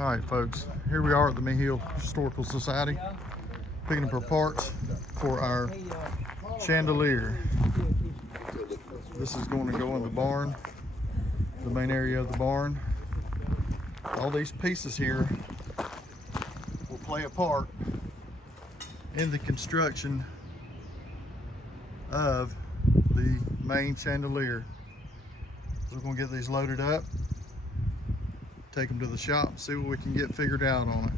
All right, folks, here we are at the Mayhill Historical Society, picking up our parts for our chandelier. This is going to go in the barn, the main area of the barn. All these pieces here will play a part in the construction of the main chandelier. So we're going to get these loaded up, take them to the shop, and see what we can get figured out on it.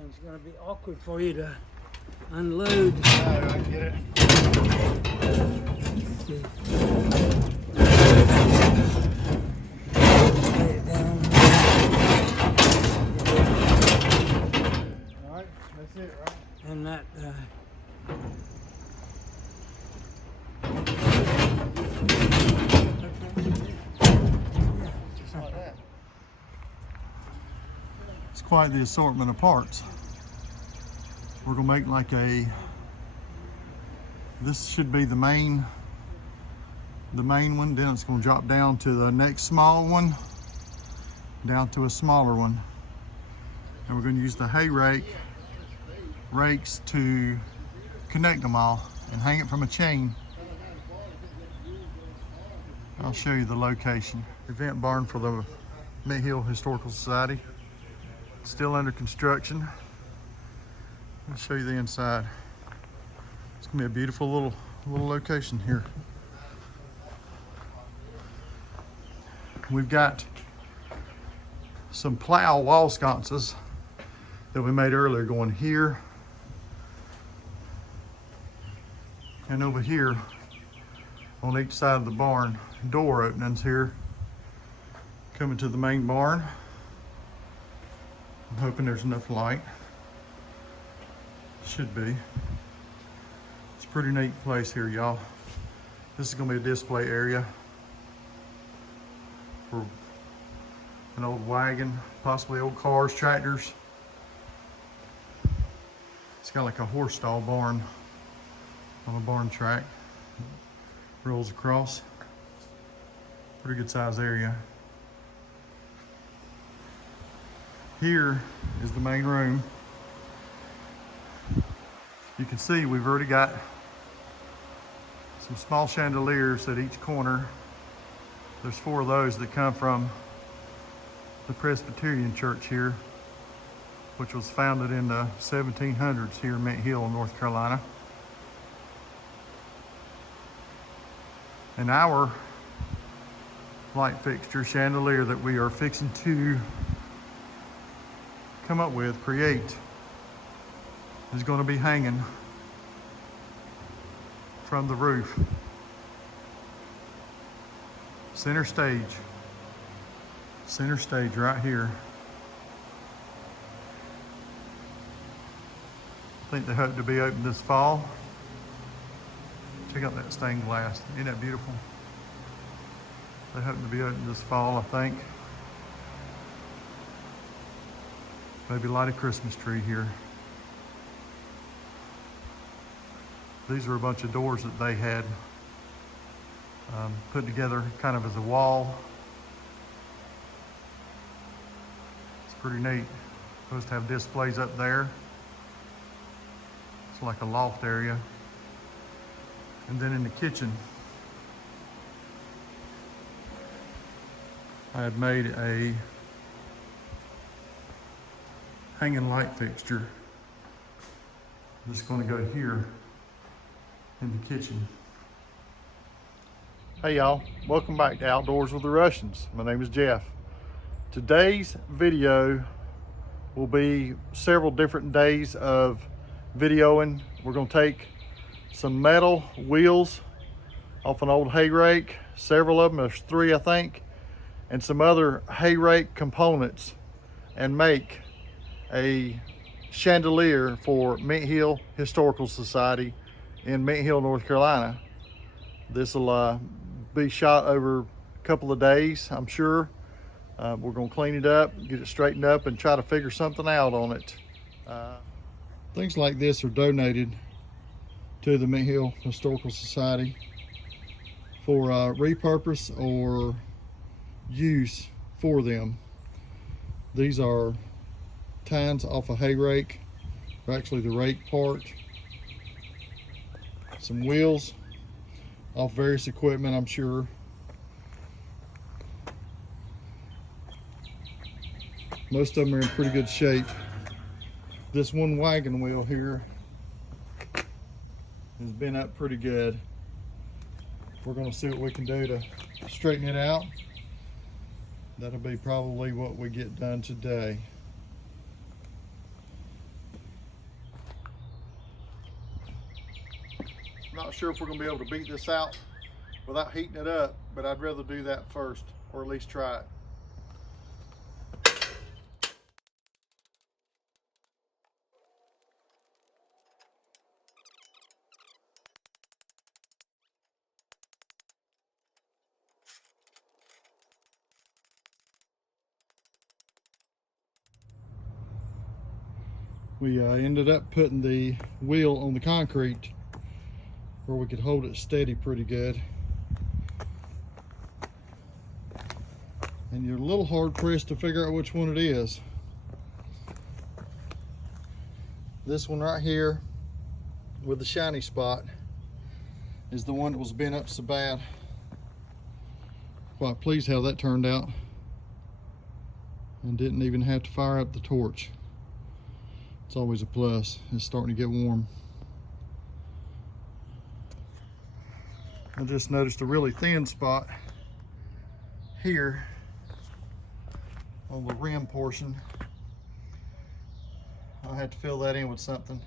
It's going to be awkward for you to unload. I get it. Lay it down. All right, that's it, right? And that. Just like that. It's quite the assortment of parts. We're gonna make like this should be the main one, then it's gonna drop down to the next small one, down to a smaller one. And we're gonna use the hay rakes to connect them all and hang it from a chain. I'll show you the location. Event barn for the Mayhill Historical Society. Still under construction. I'll show you the inside. It's gonna be a beautiful little location here. We've got some plow wall sconces that we made earlier going here and over here on each side of the barn. Door openings here coming to the main barn. I'm hoping there's enough light. Should be. It's a pretty neat place here, y'all. This is gonna be a display area for an old wagon, possibly old cars, tractors. It's got like a horse stall barn on a barn track. Rolls across. Pretty good size area. Here is the main room. You can see we've already got some small chandeliers at each corner. There's 4 of those that come from the Presbyterian church here, which was founded in the 1700s here in Mint Hill, North Carolina. And our light fixture chandelier that we are fixing to come up with, create, is going to be hanging from the roof. Center stage right here. I think they hope to be open this fall. Check out that stained glass. Isn't that beautiful? They hope to be open this fall, I think. Maybe light a Christmas tree here. These are a bunch of doors that they had put together kind of as a wall. It's pretty neat. Supposed to have displays up there. It's like a loft area. And then in the kitchen, I had made a hanging light fixture. Just going to go here in the kitchen. Hey y'all, welcome back to Outdoors with the Russians. My name is Jeff. Today's video will be several different days of videoing. We're going to take some metal wheels off an old hay rake, several of them, there's 3 I think, and some other hay rake components, and make a chandelier for Mint Hill Historical Society in Mint Hill, North Carolina. This will be shot over a couple of days, I'm sure. We're going to clean it up, get it straightened up, and try to figure something out on it. Things like this are donated to the Mint Hill Historical Society for repurpose or use for them. These are tines off a hay rake, or actually the rake part. Some wheels off various equipment, I'm sure. Most of them are in pretty good shape. This one wagon wheel here has been up pretty good. We're going to see what we can do to straighten it out. That'll be probably what we get done today. I'm not sure if we're going to be able to beat this out without heating it up, but I'd rather do that first, or at least try it. We ended up putting the wheel on the concrete where we could hold it steady pretty good. And you're a little hard pressed to figure out which one it is. This one right here with the shiny spot is the one that was bent up so bad. Quite pleased how that turned out, and didn't even have to fire up the torch. It's always a plus. It's starting to get warm. I just noticed a really thin spot here on the rim portion. I'll have to fill that in with something.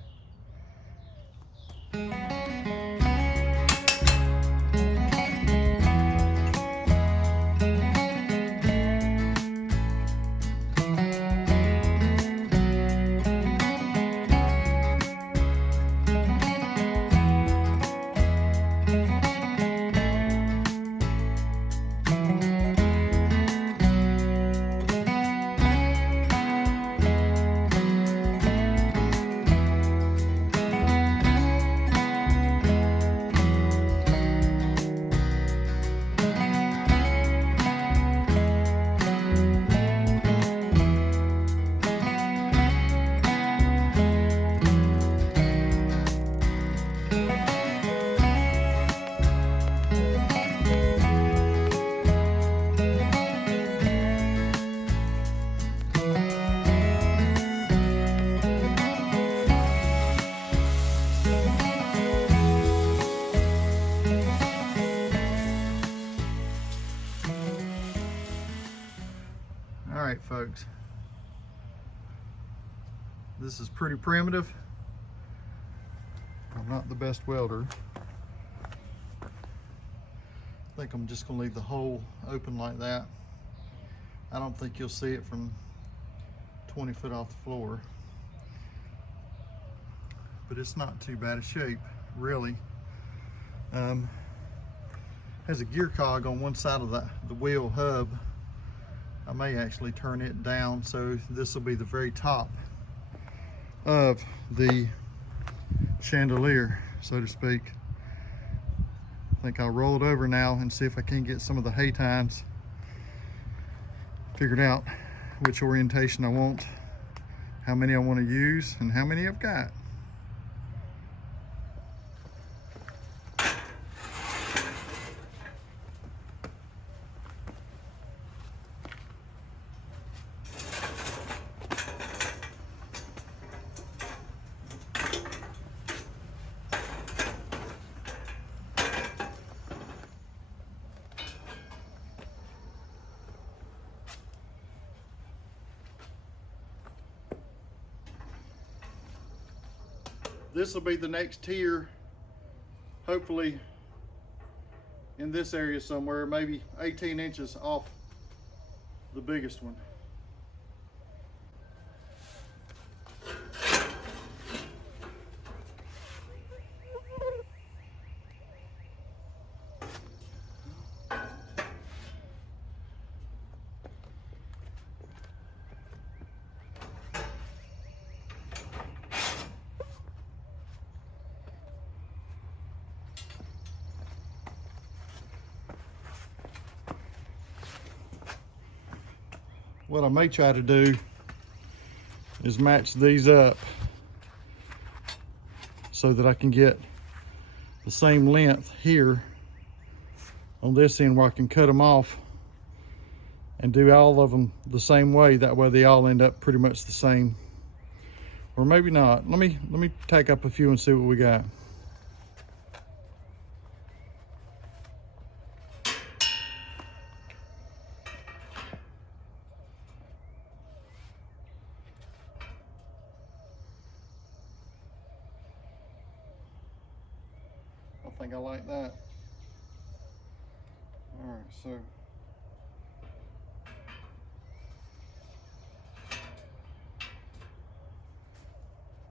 All right, folks, this is pretty primitive. I'm not the best welder. I think I'm just gonna leave the hole open like that. I don't think you'll see it from 20 foot off the floor, but it's not too bad a shape, really. Has a gear cog on one side of the wheel hub. I may actually turn it down, so this will be the very top of the chandelier, so to speak. I think I'll roll it over now and see if I can get some of the hay tines figured out, which orientation I want, how many I want to use, and how many I've got. This will be the next tier, hopefully in this area somewhere, maybe 18 inches off the biggest one. What I may try to do is match these up so that I can get the same length here on this end where I can cut them off and do all of them the same way. That way they all end up pretty much the same. Or maybe not. Let me take up a few and see what we got. I think I like that. All right, so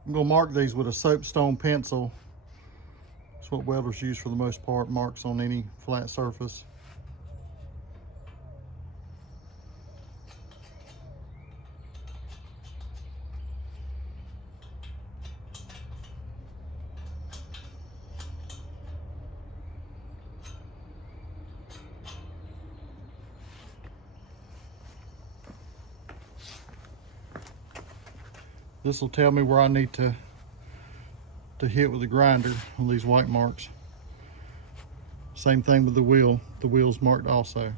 I'm gonna mark these with a soapstone pencil. That's what welders use for the most part, marks on any flat surface. This will tell me where I need to hit with the grinder on these white marks. Same thing with the wheel. The wheel's marked also.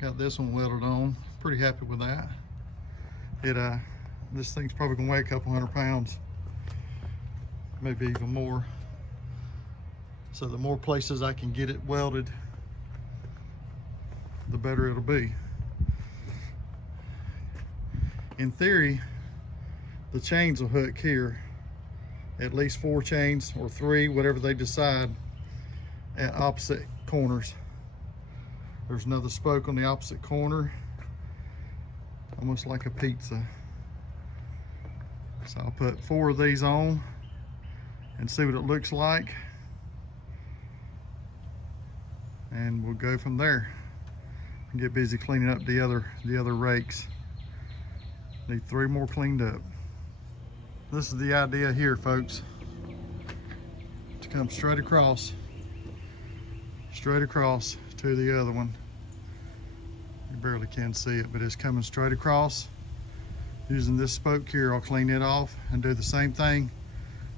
Got this one welded on. Pretty happy with that. This thing's probably gonna weigh a couple 100 pounds, maybe even more. So the more places I can get it welded, the better it'll be. In theory, the chains will hook here, at least 4 chains or 3, whatever they decide, at opposite corners. There's another spoke on the opposite corner, almost like a pizza. So I'll put 4 of these on and see what it looks like, and we'll go from there and get busy cleaning up the other rakes. Need 3 more cleaned up. This is the idea here, folks, to come straight across to the other one. You barely can see it, but it's coming straight across. Using this spoke here, I'll clean it off and do the same thing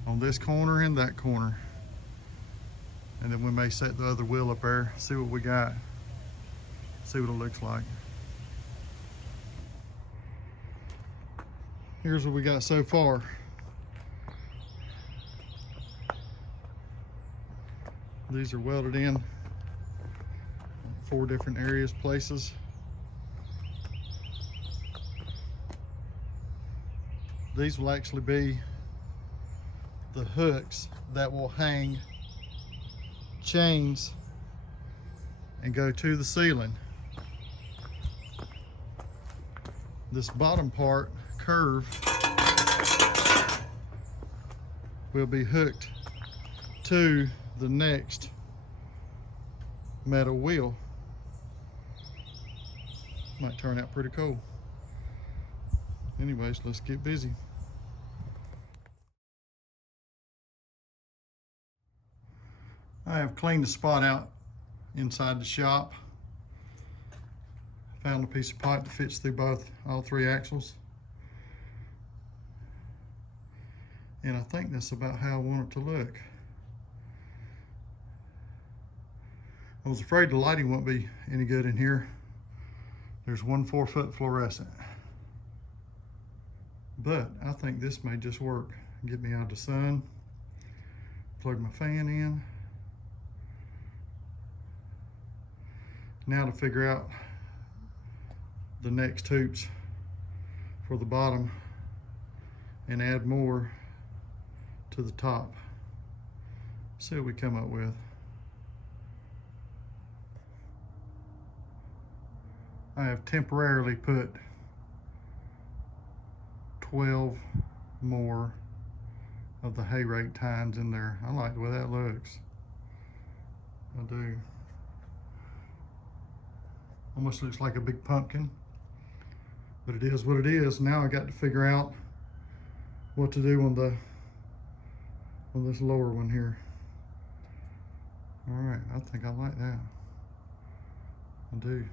on this corner and that corner. And then we may set the other wheel up there, see what we got, see what it looks like. Here's what we got so far. These are welded in 4 different areas, places. These will actually be the hooks that will hang chains and go to the ceiling. This bottom part, curve, will be hooked to the next metal wheel. Might turn out pretty cool. Anyways, let's get busy. I have cleaned the spot out inside the shop. Found a piece of pipe that fits through all 3 axles. And I think that's about how I want it to look. I was afraid the lighting won't be any good in here. There's 1 4-foot fluorescent. But I think this may just work. Get me out of the sun, plug my fan in. Now to figure out the next hoops for the bottom and add more to the top. See what we come up with. I have temporarily put 12 more of the hay rake tines in there. I like the way that looks. I do. Almost looks like a big pumpkin, but it is what it is. Now I got to figure out what to do on this lower one here. All right, I think I like that. I do.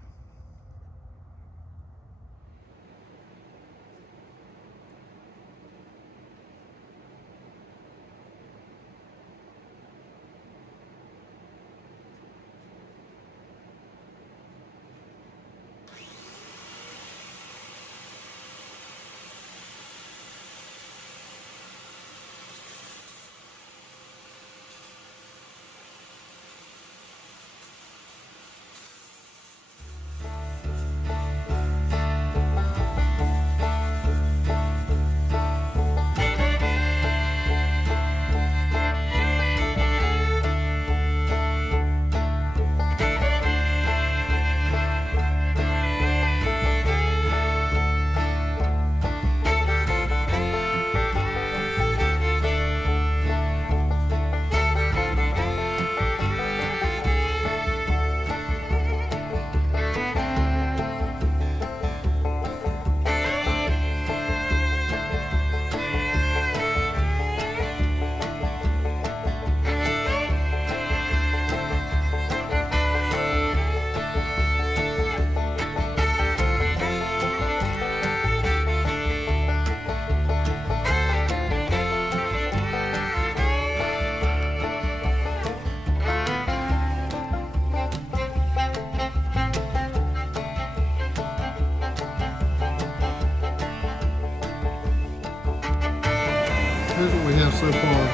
so far.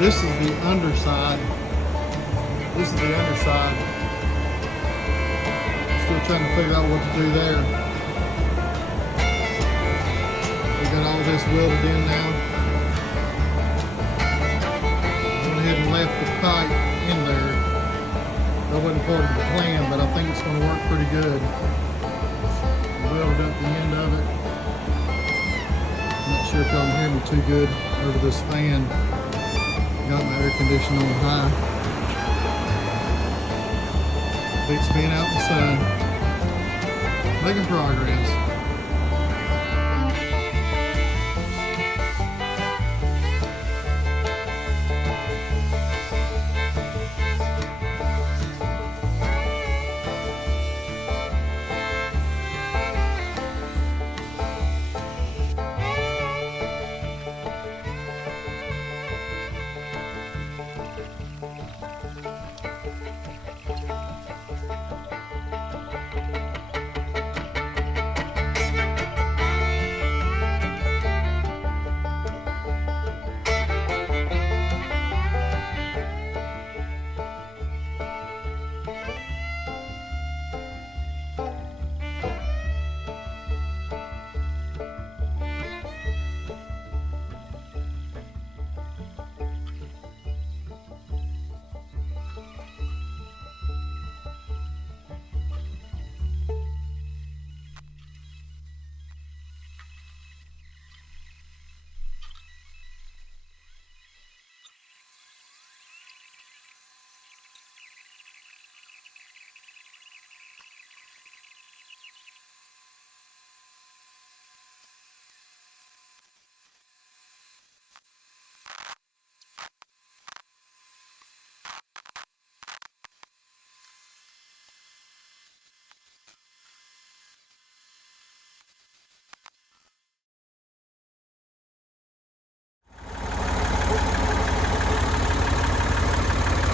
This is the underside. This is the underside. Still trying to figure out what to do there. We got all this welded in now. Went ahead and left the pipe in there. That wasn't part of the plan, but I think it's going to work pretty good. Welded up the end of it. Not sure if y'all can hear me too good over this fan. Got my air conditioning on high. Beats being out in the sun. Making progress.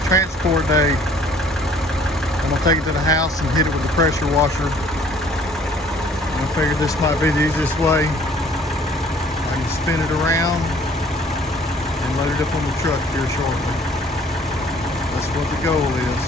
Transport day. I'm gonna take it to the house and hit it with the pressure washer. And I figured this might be the easiest way. I can spin it around and load it up on the truck here shortly. That's what the goal is.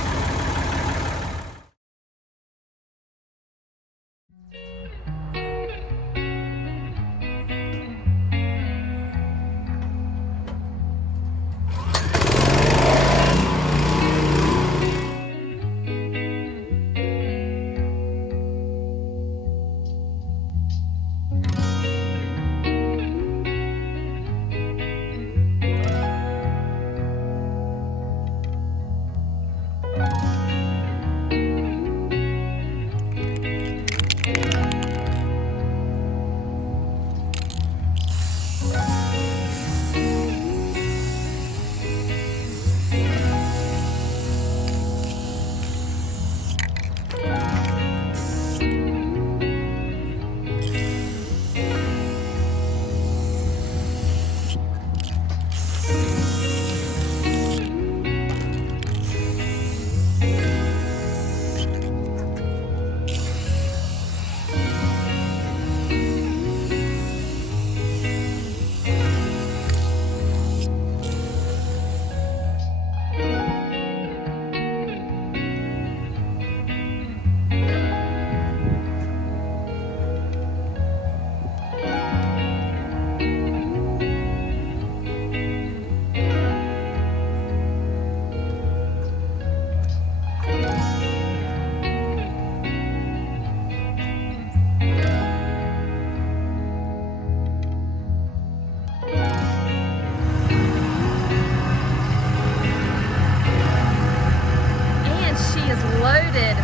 Loaded.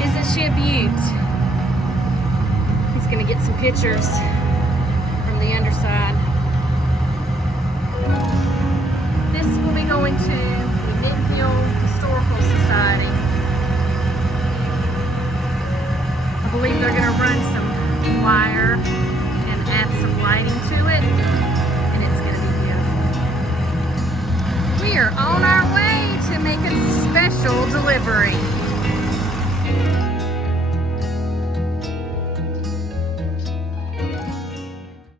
Isn't she a beaut? He's gonna get some pictures from the underside. This will be going to the Midden Hill Historical Society. I believe they're gonna run some wire and add some lighting to it, and it's gonna be beautiful. We are on our way to make a special delivery.